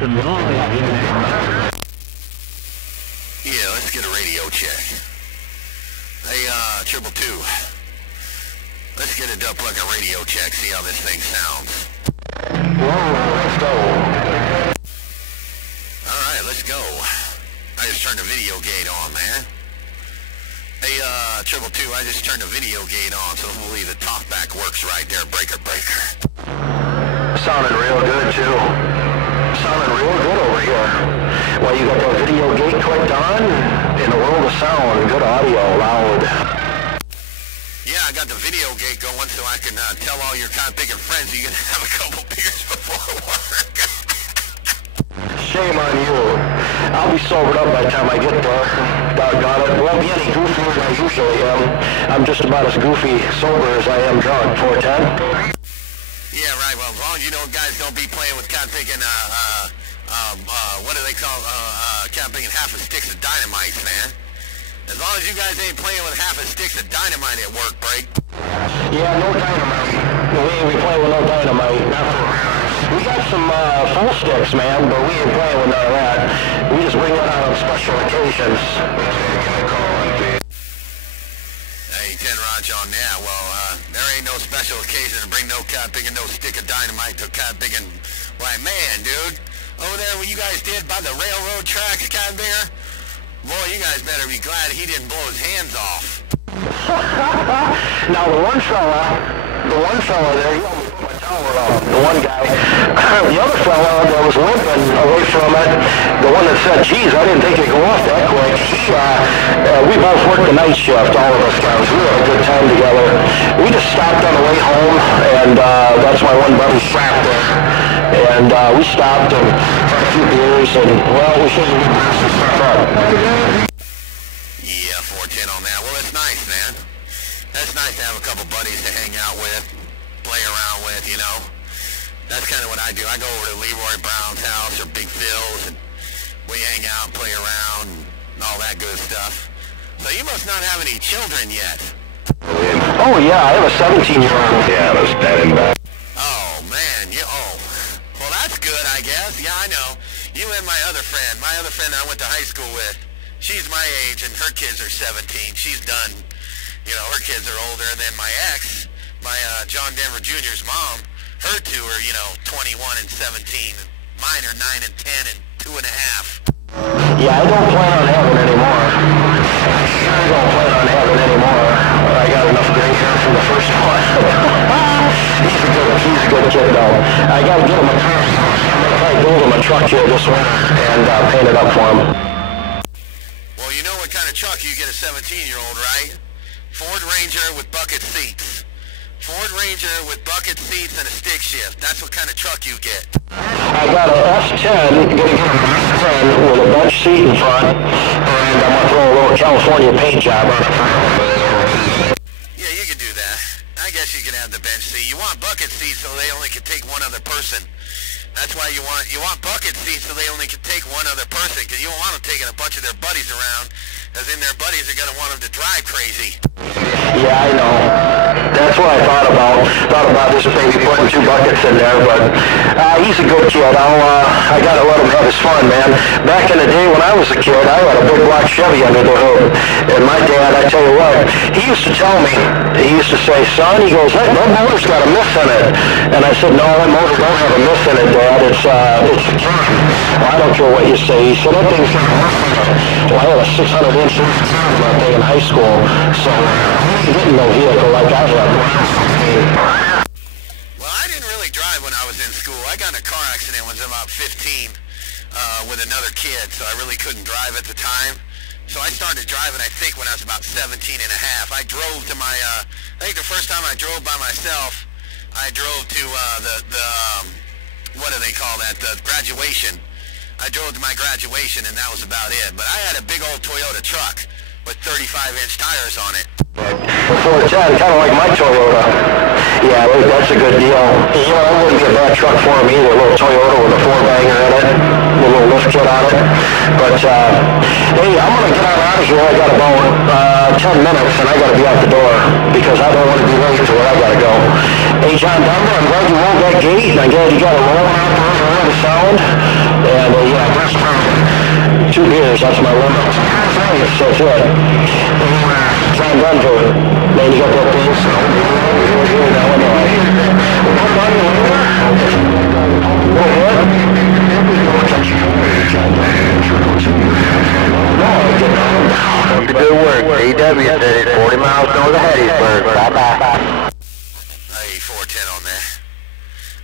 Yeah, let's get a radio check. Hey, Tripple II. Let's get it up like a radio check, see how this thing sounds. Let's go. Alright, let's go. I just turned the video gate on, man. Hey, Tripple II, I just turned the video gate on, so hopefully the talkback works right there. Breaker, breaker. Sounding real good, too. Sounding real good over here. Well, you got the video gate clicked on. In the world of sound, good audio, loud. Yeah, I got the video gate going so I can tell all your kind-picking friends you can have a couple beers before work. Shame on you. I'll be sobered up by the time I get there. Doggone it. Won't be any goofier than I usually am. I'm just about as goofy sober as I am drunk. 410? Yeah, right. Well, as long as you know guys don't be playing with kind-picking, what do they call, kind-picking half a sticks of dynamite, man. As long as you guys ain't playing with half a sticks of dynamite at work break. Yeah, no dynamite. We ain't playing with no dynamite. We got some full sticks, man, but we ain't playing with none of that. We just bring it out on special occasions. Hey, 10 Raj on that. Well, there ain't no special occasion to bring no kind-picking, no stick of dynamite to kind-picking. Why, man, dude. Over there when you guys did by the railroad tracks, kind-picker. Boy, you guys better be glad he didn't blow his hands off. Now, the one fella there, he almost put my tower up. The one guy. The other fella that was limping away from it, the one that said, geez, I didn't think it'd go off that quick. We both worked the night shift, all of us guys. We had a good time together. We just stopped on the way home, and that's my one buddy trapped there. And we stopped and had a few beers, and, well, we shouldn't have beers to start up. Yeah, 410 on that. Well, it's nice, man. That's nice to have a couple buddies to hang out with, play around with, you know. That's kind of what I do. I go over to Leroy Brown's house or Big Phil's, and we hang out, play around, and all that good stuff. So you must not have any children yet. Oh, yeah, I have a 17-year-old. Yeah, that's dead and back. Oh, man, well, that's good, I guess. Yeah, I know. You and my other friend I went to high school with, she's my age, and her kids are 17. She's done. You know, her kids are older. And then my ex, my John Denver Jr.'s mom, her two are, 21 and 17. Mine are 9 and 10 and 2.5. Yeah, I don't plan on having any more. I sure don't plan on having any more. I got enough gray hair from the first one. He's a good kid, though. I got to get him a car. I'm going to build him a truck here this winter and paint it up for him. Well, you know what kind of truck you get a 17-year-old, right? Ford Ranger with bucket seats. Ford Ranger with bucket seats and a stick shift. That's what kind of truck you get. I got a S10, gonna get an S10 with a bench seat in front, and I'm gonna throw a little California paint job on it. Yeah, you could do that. I guess you could have the bench seat. You want bucket seats so they only can take one other person. That's why you want bucket seats so they only can take one other person, because you don't want them taking a bunch of their buddies around, as in their buddies are going to want them to drive crazy. Yeah, I know. That's what I thought about. Thought about just maybe putting 2 buckets in there, but he's a good kid. I gotta let him have his fun, man. Back in the day when I was a kid, I had a big black Chevy under the hood, and my dad, I tell you what, he used to tell me, he used to say, son, he goes, that motor's got a miss in it. And I said, no, that motor don't have a miss in it, Dad. It's a can. Well, I don't care what you say. He said, that thing's got a miss in it. Well, I had a 600-inch that thing in high school, so he didn't know vehicle like I had. Well, I didn't really drive when I was in school. I got in a car accident when I was about 15 with another kid, so I really couldn't drive at the time. So I started driving, I think, when I was about 17 and a half. I drove to my, I think the first time I drove by myself, I drove to what do they call that, the graduation. I drove to my graduation, and that was about it. But I had a big old Toyota truck with 35-inch tires on it. 410, kind of like my Toyota. Yeah, that's a good deal. You know, that wouldn't be a bad truck for me either. A little Toyota with a 4-banger in it, with a little lift kit on it. But, hey, I'm going to get out of here. I got about 10 minutes, and I got to be out the door because I don't want to be late to where I got to go. Hey, John Denver, I'm glad you rolled that gate, and I'm glad you got it rolling out there already. the sound. And yeah, that's probably 2 beers. That's my limit. That's it. Try and run for it. Man, you got that thing? So, here in Illinois. Good work. AW said it's 40 miles north of Hattiesburg. Bye-bye. Hey, 410 on there.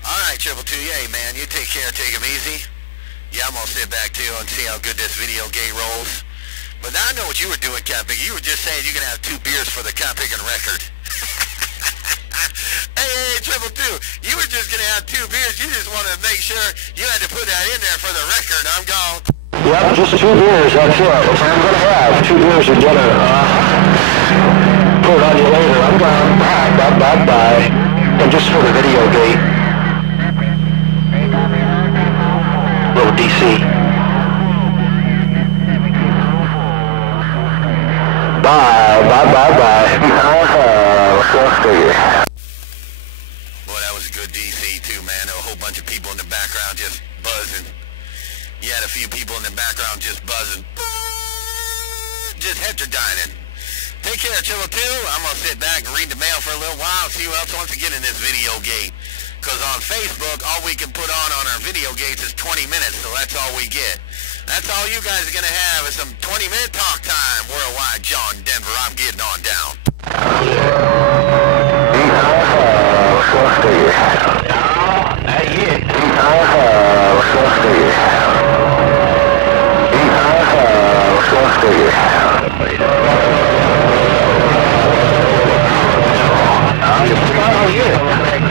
Alright, Triple II, yay, man. You take care, take them easy. Yeah, I'm gonna sit back too and see how good this video game rolls. But now I know what you were doing, Cat Pig. You were just saying you can have 2 beers for the Cat Pickin' record. Hey, Triple II, you were just gonna have 2 beers. You just wanted to make sure you had to put that in there for the record. I'm gone. Yep, just 2 beers, that's it. That's all I'm going to have. 2 beers at dinner. Put it on you later. I'm gone. Bye. And just for the video gate. Little DC. Bye. Boy, that was a good DC too, man. There were a whole bunch of people in the background just buzzing. You had a few people in the background just buzzing. Just heterodyning. Take care, Triple II. I'm going to sit back and read the mail for a little while and see who else wants to get in this video gate. Because on Facebook, all we can put on our video gates is 20 minutes, so that's all we get. That's all you guys are going to have is some 20-minute talk time. Worldwide, John Denver. I'm getting on down.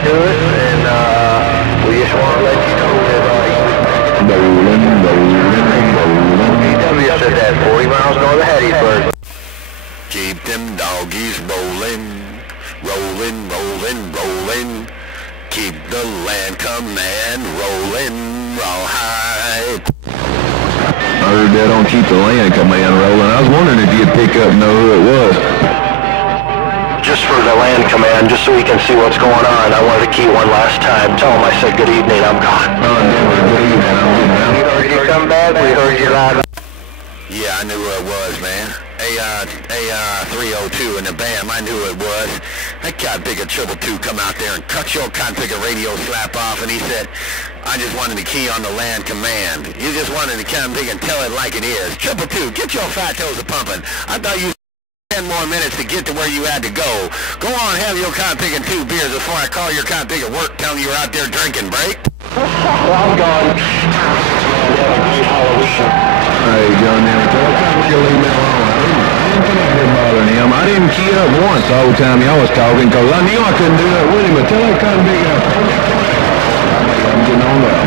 Do it, and we just want to let you know that DW said that 40 miles north of Hattiesburg. Keep them doggies rolling, rolling. Keep the land command rolling, rawhide. I heard that on Keep the Land Command rolling. I was wondering if you'd pick up and know who it was. Just for the land command, just so you can see what's going on. I wanted to key one last time. Tell them I said good evening. I'm gone. Oh, Denver, good evening. I'm getting down. We heard you come back. We heard you loud. Yeah, I knew who it was, man. A302 in the BAM, I knew who it was. That Cat Pickin' Triple II come out there and cut your Cat Pickin' radio slap off, and he said, I just wanted to key on the land command. You just wanted to Cat Pickin' tell it like it is. Triple II, get your fat toes a-pumping. I thought you 10 more minutes to get to where you had to go. Go on, have your Cat Pickin' 2 beers before I call your Cat Pickin' work telling you were out there drinking, break. I'm gone. Have a great Halloween. Hey, John, now, tell him to leave me alone. I didn't come up here bothering him. I didn't key up once the whole time y'all was talking, because I knew I couldn't do that with him, but tell that kind of big up. I'm getting on that.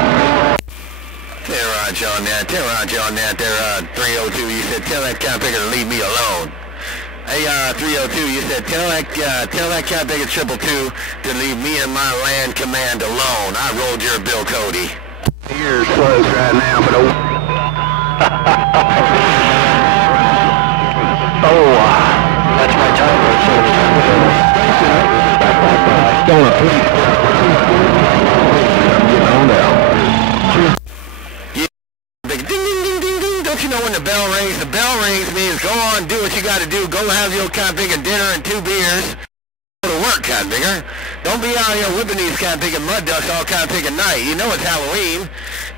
Tell Roger on that there, 302, you said, tell that Cat Pickin' to leave me alone. Hey, 302, you said, tell that Cat Pickin' Triple II to leave me and my land command alone. I rolled your Bill Cody. You're close right now, but That's my timer. Don't please. I'm getting on now. Ding, ding, ding, ding, ding. Don't you know when the bell rings? The bell rings means go on, do what you got to do. Go have your Cat Pickin' dinner and 2 beers. Go to work, Cat Pickin'. Don't be out here whipping these Cat Pickin' mud ducks all Cat Pickin' night. You know it's Halloween.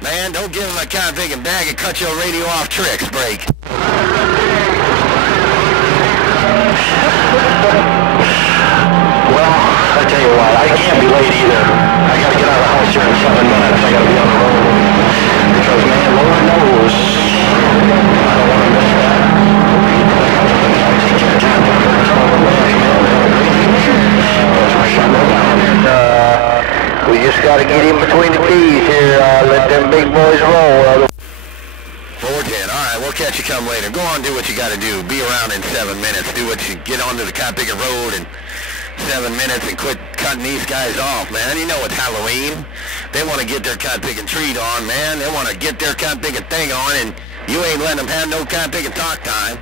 Man, don't give them a Cat Pickin' bag and cut your radio off tricks, break. Well, I tell you what, I can't be late either. I gotta get out of the house here in 7 minutes. I gotta be on the road. Because, man, Lord knows, I don't want to miss that. we just got to get in between the keys here. Let them big boys roll. 410. All right, we'll catch you come later. Go on, do what you got to do. Be around in 7 minutes. Do what you get onto the Cat Pickin' road in 7 minutes and quit cutting these guys off, man. You know it's Halloween. They want to get their Cat Pickin' treat on, man. They want to get their Cat Pickin' thing on, and you ain't letting them have no Cat Pickin' talk time.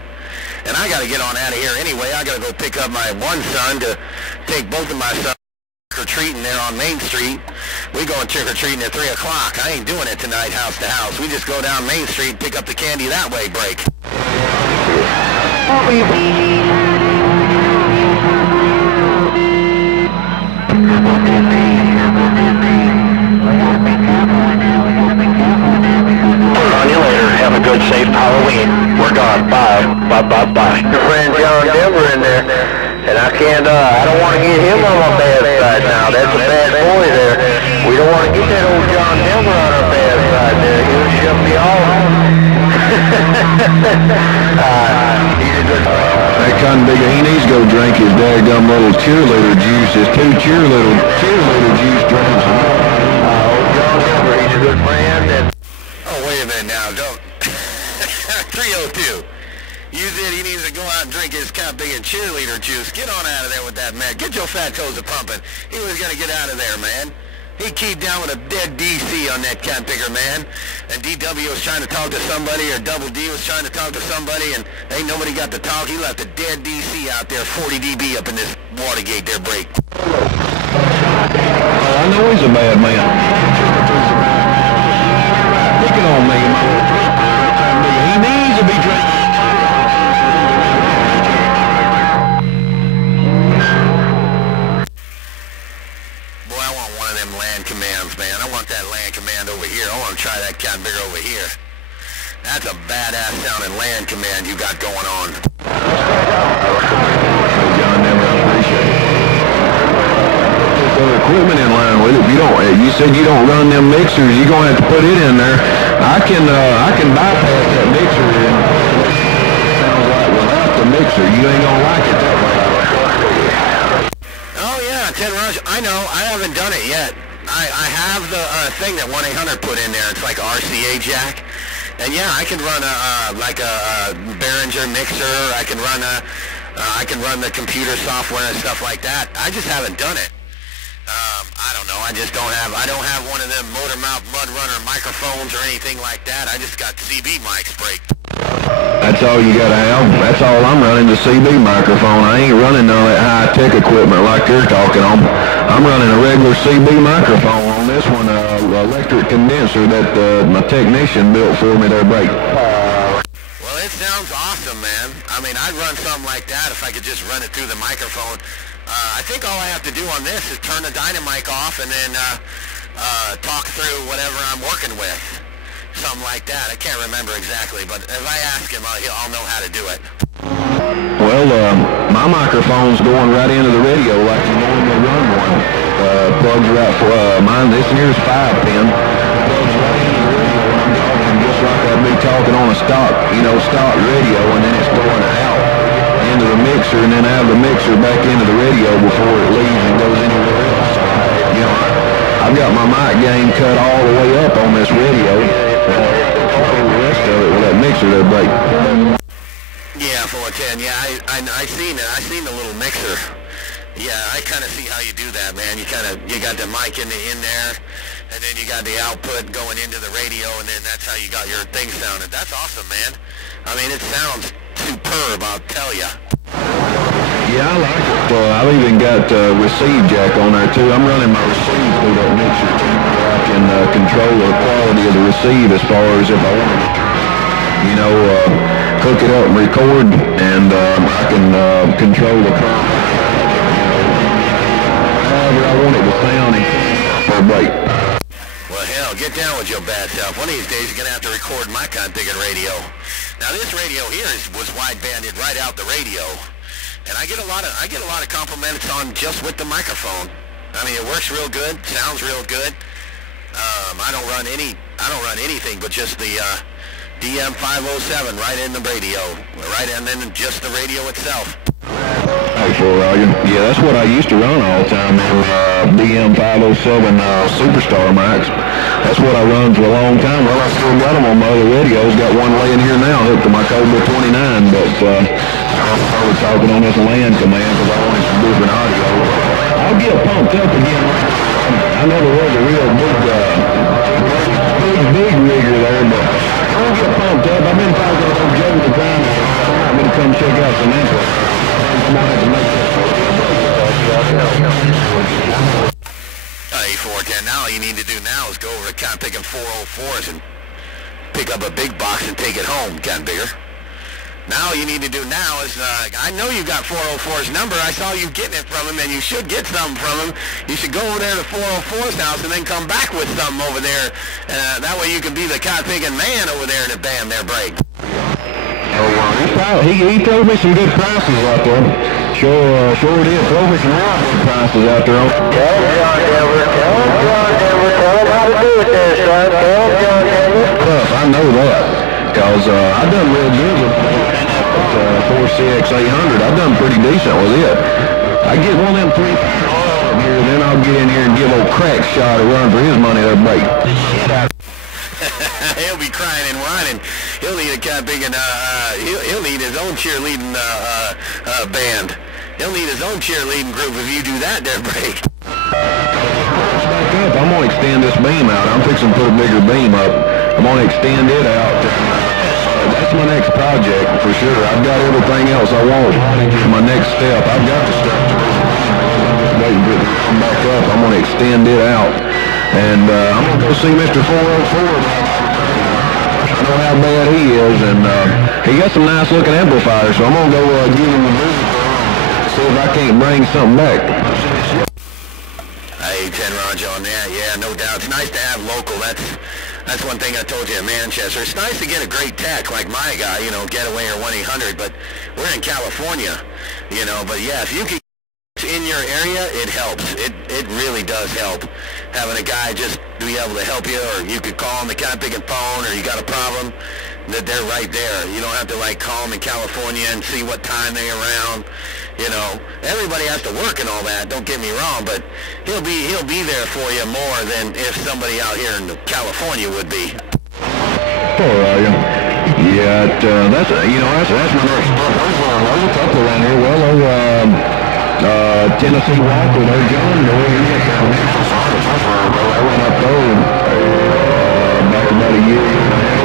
And I got to get on out of here anyway. I got to go pick up my one son to take both of my sons trick-or-treating there on Main Street. We going trick-or-treating at 3 o'clock. I ain't doing it tonight house to house. We just go down Main Street and pick up the candy that way, break. On you later. Have a good, safe Halloween. We're gone. Bye. Bye, bye, bye. Your friend John Denver in there, and I can't, I don't want to get him on my bad side now. That's a bad boy there. We don't want to get that old John Denver on our bad side there. He'll shut me off. He's a good That cotton bigger, he needs to go drink his daggum little cheerleader juice. His 2 cheerleader juice drinks. old John Denver, he's a good friend. And Oh, wait a minute now. Don't. 302. You said he needs to go out and drink his cup big and cheerleader juice. Get on out of there with that, man. Get your fat toes a pumping. He was going to get out of there, man. He keyed down with a dead DC on that cat bigger, man. And DW was trying to talk to somebody, or Double D was trying to talk to somebody, and ain't nobody got to talk. He left a dead DC out there, 40 dB up in this Watergate there break. Oh, I know he's a bad man. Picking on me, he needs to be drinking. Boy, I want one of them land commands, man. I want that land command over here. I want to try that cat bigger over here. That's a badass sounding land command you got going on. John, never appreciate it. Put the equipment in line with it. You said you don't run them mixers. You're gonna have to put it in there. I can bypass that mixer. And sounds like without the mixer, you ain't gonna like it that way. Oh yeah, Ted Rush. I know. I haven't done it yet. I have the thing that 1-800 put in there. It's like a RCA jack. And yeah, I can run like a Behringer mixer. I can run the computer software and stuff like that. I just haven't done it. I don't know. I don't have one of them motor mouth mud runner microphones or anything like that. I just got CB mics break. That's all you gotta have. That's all I'm running, the CB microphone. I ain't running none of that high-tech equipment like you're talking on. I'm running a regular CB microphone on this one, electric condenser that my technician built for me there, break. Well, it sounds awesome, man. I mean, I'd run something like that if I could just run it through the microphone. I think all I have to do on this is turn the dynamic off and then talk through whatever I'm working with. Something like that. I can't remember exactly, but if I ask him, I'll know how to do it. Well, my microphone's going right into the radio like you normally run one. Plugs right for mine. This here's 5-pin. Plugs right into the radio when I'm talking, just like I'd be talking on a stock radio, and then it's going out into the mixer, and then out of the mixer back into the radio before it leaves and goes anywhere else. So, you know, I've got my mic gain cut all the way up on this radio. The rest of it with that mixer there, break. Yeah, 410. Yeah, I seen it. I seen the little mixer. Yeah, I kind of see how you do that, man. You got the mic in there, and then you got the output going into the radio, and then that's how you got your thing sounded. That's awesome, man. I mean, it sounds superb, I'll tell ya. Yeah, I like it. I've even got receive jack on there too. I'm running my receive through that mixer too, where I can control the quality of the receive as far as if I want to, you know, hook it up and record, and I can control the however I want it to sound for a break. Well, hell, get down with your bad self. One of these days, you're gonna have to record my configured radio. Now, this radio here was wide banded right out the radio, and I get a lot of compliments on just with the microphone. I mean, it works real good, sounds real good. I don't run anything but just the DM507 right in the radio, right, and then just the radio itself. Actually, yeah, that's what I used to run all the time, DM507 Superstar mics. That's what I run for a long time. Well, I still got them on my other radios. Got one laying here now hooked to my Cobra 29, but I was talking on this LAN command because I wanted some different audio. I'll get pumped up again. I know there was a real big rigger there, but I'll get pumped up. I've been talking to Joe the time. I'm going to come check out some info. Hey, 410, now all you need to do now is go over to Cotton Picking 404s and pick up a big box and take it home, Cotton Picker. Now you need to do now is, I know you got 404's number. I saw you getting it from him, and you should get something from him. You should go over there to 404's house and then come back with something over there. That way you can be the cotton picking man over there in the band there, break. He threw me some good prices out there. Sure did throw me some real good prices out there. Tell him, John Denver. Tell him, John Denver. Tell him how to do it there, son. Tell him, John Denver. Tough, I know that. Because I done real good with 4CX800. I done pretty decent with it. I get one of them 3 here, then I'll get in here and give old Crack shot a run for his money there, break. He'll be crying and whining. He'll need a cotton picking, he'll need his own cheerleading band. He'll need his own cheerleading group if you do that there, break. Back up. I'm going to extend this beam out. I'm fixing to put a bigger beam up. I'm going to extend it out. That's my next project for sure. I've got everything else I want. My next step, I've got the structure. Waiting for it to come back up. I'm going to extend it out. And I'm going to go see Mr. 404. I know how bad he is, and he got some nice looking amplifiers, so I'm going to go give him a visit. See if I can't bring something back. Hey, 10 Roger on that. Yeah, no doubt. It's nice to have local. That's one thing I told you in Manchester. It's nice to get a great tech like my guy, you know, Getaway or 1-800, but we're in California, you know. But yeah, if you can in your area, it helps. It really does help having a guy just be able to help you, or you could call on the cotton picking phone, or you got a problem, that they're right there. You don't have to like call them in California and see what time they're around. You know, everybody has to work and all that, don't get me wrong, but he'll be there for you more than if somebody out here in California would be. Yeah, that's my next spot. There's a couple around here. Well, Tennessee Walker, there, John. I went up there back about a year and a half.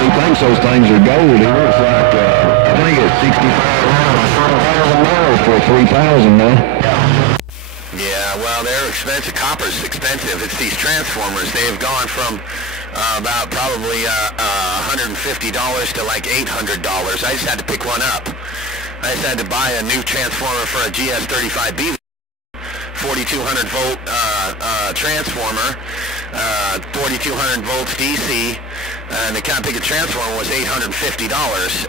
He thinks those things are gold. He looks like, I think it's 65,000 miles for 3,000 now. Yeah, well, they're expensive. Copper's expensive. It's these transformers. They've gone from about probably $150 to like $800. I just had to pick one up. I just had to buy a new transformer for a GS35B, 4,200 volt transformer, 4,200 volts DC. And the cotton picking transformer was $850,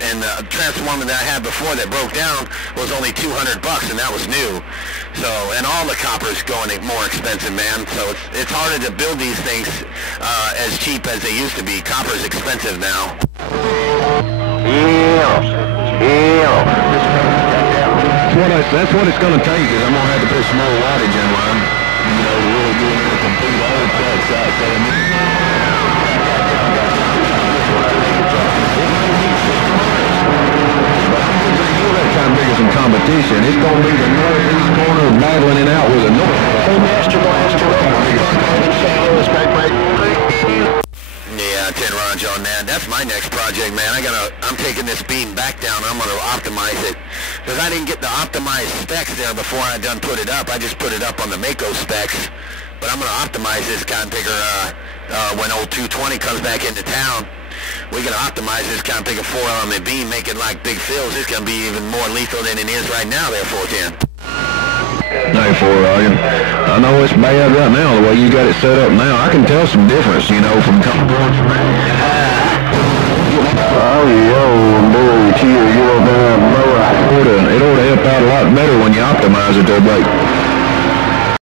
and the transformer that I had before that broke down was only $200, and that was new. So, and all the copper's going more expensive, man. So it's harder to build these things as cheap as they used to be. Copper's expensive now. That's what it's going to take. Is I'm going to have to put some more wattage in line, you know, to really get into a complete old track side. Some competition. It's going to be the northeast corner battling it out with a north. Hey, Master Blaster. Yeah, 10 Ron on that. That's my next project, man. I'm taking this beam back down. I'm going to optimize it. Because I didn't get the optimized specs there before I done put it up. I just put it up on the Mako specs. But I'm going to optimize this cotton picker when old 220 comes back into town. We're going to optimize this cotton picker 4 on the beam, make it like big fills. It's going to be even more lethal than it is right now there, 410. Hey, 4 I know it's bad right now, the way you got it set up now. I can tell some difference, you know, from coming from oh, yo, boy, cheer, you over there, boy. It ought to help out a lot better when you optimize it there, Blake.